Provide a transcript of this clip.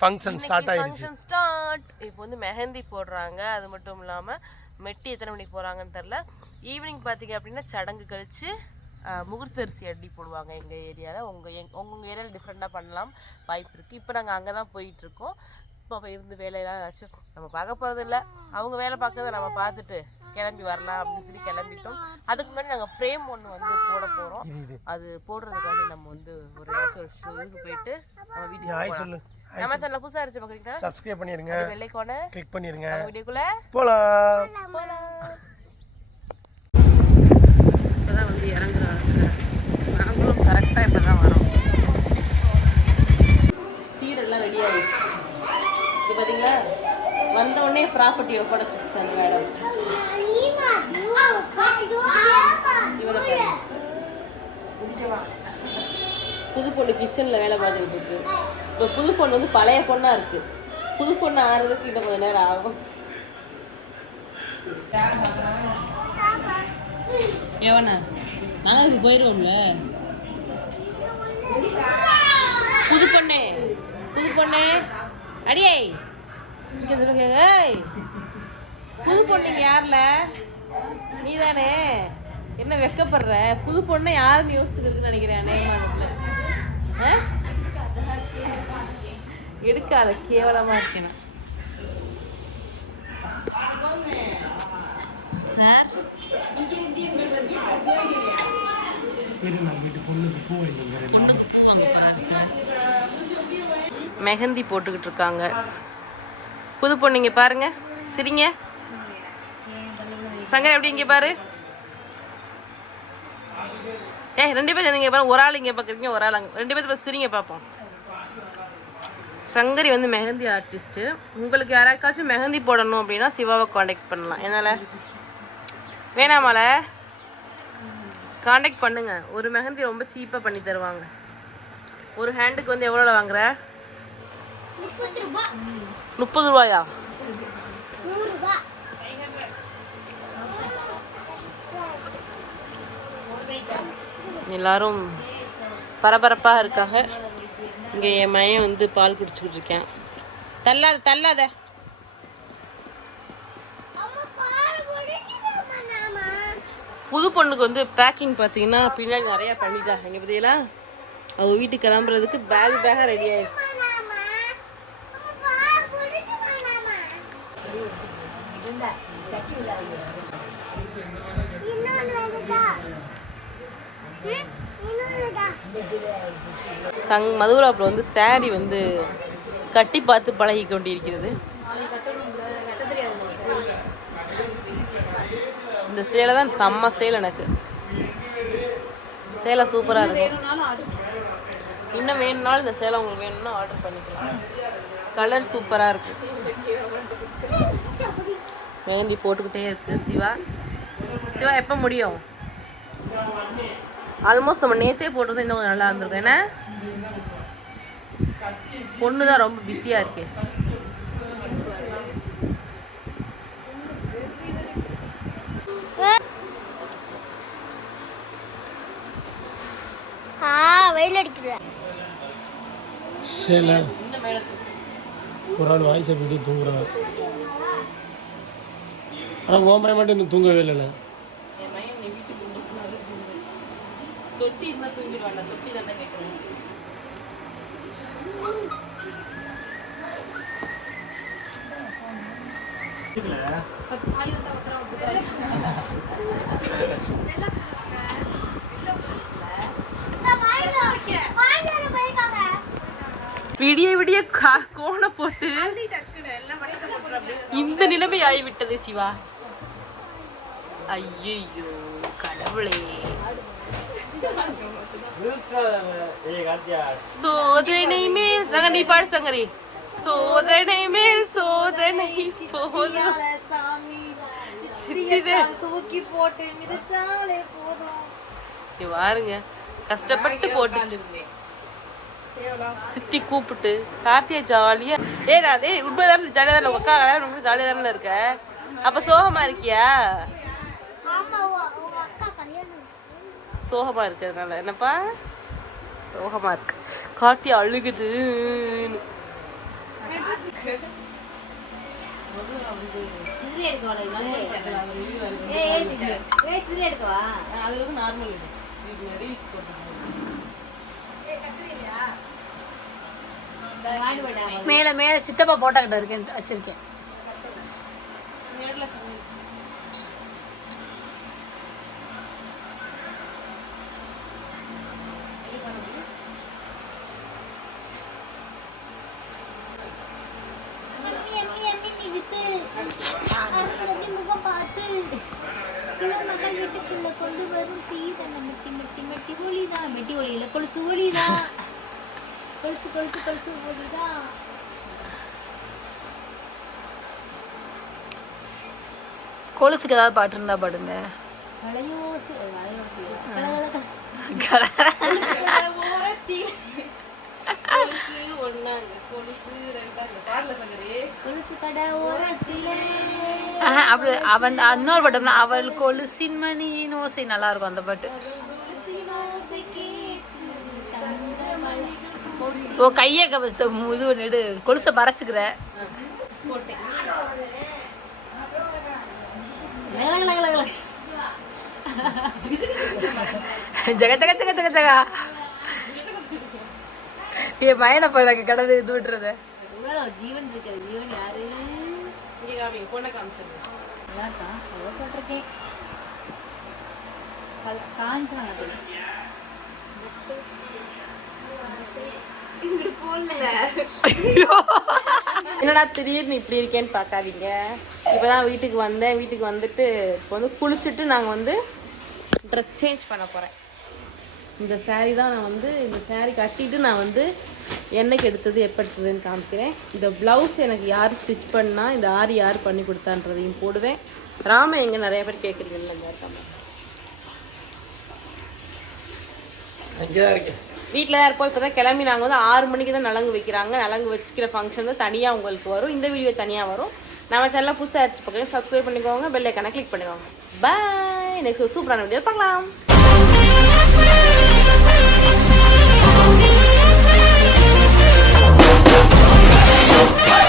Function start ஆயிடுச்சு function start இப்போ வந்து மெஹந்தி போடுறாங்க. அது மட்டும் இல்லாமல் மெட்டி எத்தனை மணிக்கு போகிறாங்கன்னு தெரில ஈவினிங் பார்த்தீங்க அப்படின்னா சடங்கு கழிச்சு ஆஹ், முகூர்த்த அரிசி அடி போடுவாங்க எங்கள் ஏரியாவில் உங்கள் எங் உங்கள் ஏரியாவில் டிஃப்ரெண்ட்டாக பண்ணலாம். வாய்ப்பு இருக்குது இப்போ நாங்கள் அங்கே தான் போயிட்டுருக்கோம் இப்போ அப்ப இருந்து வேலையெல்லாம் ஏதாச்சும் நம்ம பார்க்க போகிறது இல்லை. அவங்க வேலை பார்க்கறத நம்ம பார்த்துட்டு கிளம்பி வரலாம் அப்படின்னு சொல்லி கிளம்பிட்டோம். அதுக்கு முன்னாடி நாங்கள் ஃப்ரேம் ஒன்று வந்து போட போகிறோம் அது போடுறதுக்காண்டி நம்ம வந்து ஒரு ஏதாச்சும் ஒரு ஷோ இதுக்கு போயிட்டு நம்ம வீட்டுக்கு. சொல்லு. நம்ம சேனல் புதுசாக அரிசி பார்க்குறீங்கன்னா சப்ஸ்கிரைப் பண்ணிருங்க. வெள்ளைக்கோனை கிளிக் பண்ணிருங்க. வீடியோக்குள்ள போலாம். போகலாம் இப்போதான் வந்து இறங்குறாங்க. நாங்களும் கரெக்டாக இப்போ தான் வரோம். சீரெல்லாம் ரெடி இது பார்த்தீங்களா வந்த உடனே ப்ராப்பர்ட்டி ஒப்படைச்சிருச்சு அந்த மேடம். புது பொண்ணு கிச்சனில் வேலை பார்த்துக்கிட்டு இருக்கு. இப்போ புது பொண்ணு வந்து பழைய பொண்ணாக இருக்கு. புது பொண்ணு ஆறுறதுக்கு இன்னும் கொஞ்சம் நேரம் ஆகும். எவனா நாங்கள் இப்போ போயிடுவோம்ல புது பொண்ணே புது பொண்ணே. அடியே ஏய். புது பொண்ணுங்க யார்ல? நீ தானே என்ன வெக்கப்படுற? புது பொண்ணை யாருன்னு யோசிச்சுருக்குன்னு நினைக்கிறேன் நேமானத்தில் எடுக்காத கேவலமா இருக்கணும். சார்? மெஹந்தி போட்டுக்கிட்டு இருக்காங்க. புது பொண்ணுங்க பாருங்க. சரிங்க. சங்கர் எப்படி இங்கே பாரு? ஏய் ரெண்டு பேர் இங்கே பாரு. ஒரு ஆள் இங்கே பார்க்குறீங்க ஒரு ஆள் அங்கே. ரெண்டு பேர்த்து சிரிங்க பார்ப்போம் சங்கரி வந்து மெஹந்தி ஆர்டிஸ்ட்டு உங்களுக்கு யாராக்காச்சும் மெஹந்தி போடணும் அப்படின்னா சிவாவை காண்டாக்ட் பண்ணலாம். என்னால்? வேணாமால? காண்டாக்ட் பண்ணுங்க. ஒரு மெஹந்தி ரொம்ப சீப்பாக பண்ணி தருவாங்க. ஒரு ஹேண்டுக்கு வந்து எவ்வளோ வாங்குற? முப்பது ரூபாயா? எல்லாரும் பரபரப்பாக இருக்காங்க. இங்கே என் மையன் வந்து பால் குடிச்சுக்கிட்டு இருக்கேன் தள்ளாத. தள்ளாத புது பொண்ணுக்கு வந்து பேக்கிங் பார்த்தீங்கன்னா பின்னாடி நிறையா பண்ணிட்டாங்க எங்கே பார்த்தீங்களா அவ வீட்டுக்கு கிளம்புறதுக்கு பேக் பேக்காக ரெடி ஆயிடுச்சு சங் மதுராப்பில் வந்து சாரி வந்து கட்டி பார்த்து பழகி கொண்டிருக்கிறது. இந்த சேலை தான் செம்ம சேலை எனக்கு. சேலை சூப்பராக இருக்கும் இன்னும் வேணும்னாலும் இந்த சேலை உங்களுக்கு வேணும்னா ஆர்டர் பண்ணிக்கலாம். கலர் சூப்பராக இருக்கும் மெஹந்தி போட்டுக்கிட்டே இருக்கு சிவா. சிவா எப்போ முடியும்? ஆல்மோஸ்ட் நம்ம நேத்தே போட்டது இன்னும் கொஞ்சம் நல்லா இருந்திருக்கும். என்ன? பொண்ணு தான் ரொம்ப பிஸியாக இருக்கு. ஆ வெயில் அடிக்குது. மேலே ஒரு ஆள் வாய்ஸ் அப்படி தூங்குறான் ஆனால் பையன் மட்டும் இன்னும் தூங்கவே இல்லைல்ல என் பையன் நீ வீட்டுக்கு கொண்டு போனாலும் தூங்குவேன். தொட்டி இருந்தால் தூங்கிடுவாங்க தொட்டி தானே கேட்கணும் விடிய விடிய கா- கோண போட்டு இந்த நிலைமை ஆகிவிட்டது சிவா ஐயோ கடவுளே சோதனை மேல் சங்க நீ பாடு சங்கரி. சோதனை மேல் சோதனை போதும் தூக்கி போட்டு மிதிச்சாலே போதும். பாருங்க கஷ்டப்பட்டு போட்டுச்சு. சித்தி கூப்பிட்டு கார்த்தியா ஜாலியா ஏய் நான் டேய் உண்மைதான் ஜாலியா தானே கல்யாணம் ஜாலியா தானே இருக்க? அப்ப சோகமா இருக்கியா? சோகமா இருக்கிறதுனால. என்னப்பா? சோகமா இருக்கு. கார்த்தி அழுகுது. நார்மல் மேல மேல சித்தப்பா போட்டோ கிட்ட இருக்கேன் வச்சிருக்கேன். முகம் பார்த்து குலமகள் வீட்டுக்குள்ள கொண்டு வரும் சீதன மெட்டி மெட்டி மெட்டி ஒளிதான் மெட்டி ஒளியில கொலுசு ஒளிதான் கொலுசு கொலுசு கொலுசு ஒளிதான் கொலுசுக்கு ஏதாவது பாட்டு இருந்தா பாடுங்க. வளையோசு கலகலக கொலுசு ஒண்ணாங்க அப்படி அவன் இன்னொரு பாட்டு அவள் கொலுசின் மணியின் ஓசை நல்லா இருக்கும் அந்த பாட்டு. ஓ கையை இது நெடு கொலுசை பறச்சுக்கிற. ஜக ஜக ஜக ஜக ஜகா. என் பையனை போய் நாங்கள் கடந்து இது விட்டுறது. ஜீவன் இருக்குது ஜீவன் யாரு? இங்கே காமிங்க பொண்ணை காமிச்சிருங்க போட்டிருக்கேன் காஞ்ச வளர்க்குது என்னடா திடீர்னு இப்படி இருக்கேன்னு பார்க்காதீங்க. இப்போதான் வீட்டுக்கு வந்தேன். வீட்டுக்கு வந்துட்டு இப்போ வந்து குளிச்சுட்டு நாங்கள் வந்து ட்ரெஸ் சேஞ்ச் பண்ண போகிறேன் இந்த saree தான் நான் வந்து இந்த saree கட்டிட்டு நான் வந்து என்னைக்கு எடுத்தது எப்போ எடுத்ததுன்னு காமிக்கிறேன். இந்த ப்ளவுஸ் எனக்கு யார் ஸ்டிச் பண்ணா இந்த ஆரி யார் பண்ணி கொடுத்தான்றதையும் போடுவேன். ராம எங்கே நிறைய பேர் கேட்குறீங்கல்ல இந்த வீட்டில் தான். இருப்போம் இப்போ தான் கிளம்பி நாங்கள் வந்து ஆறு மணிக்கு தான் நலங்கு வைக்கிறாங்க. நலங்கு வச்சுக்கிற ஃபங்க்ஷன் தான் தனியாக உங்களுக்கு வரும். இந்த வீடியோ தனியாக வரும். நம்ம சேனலில் புதுசாக அடிச்சு பார்க்குறேன் சப்ஸ்கிரைப் பண்ணிக்கோங்க பெல் ஐக்கானை கிளிக் பண்ணிக்கோங்க. பாய் நெக்ஸ்ட் சூப்பரான வீடியோ பார்க்கலாம். Whoa.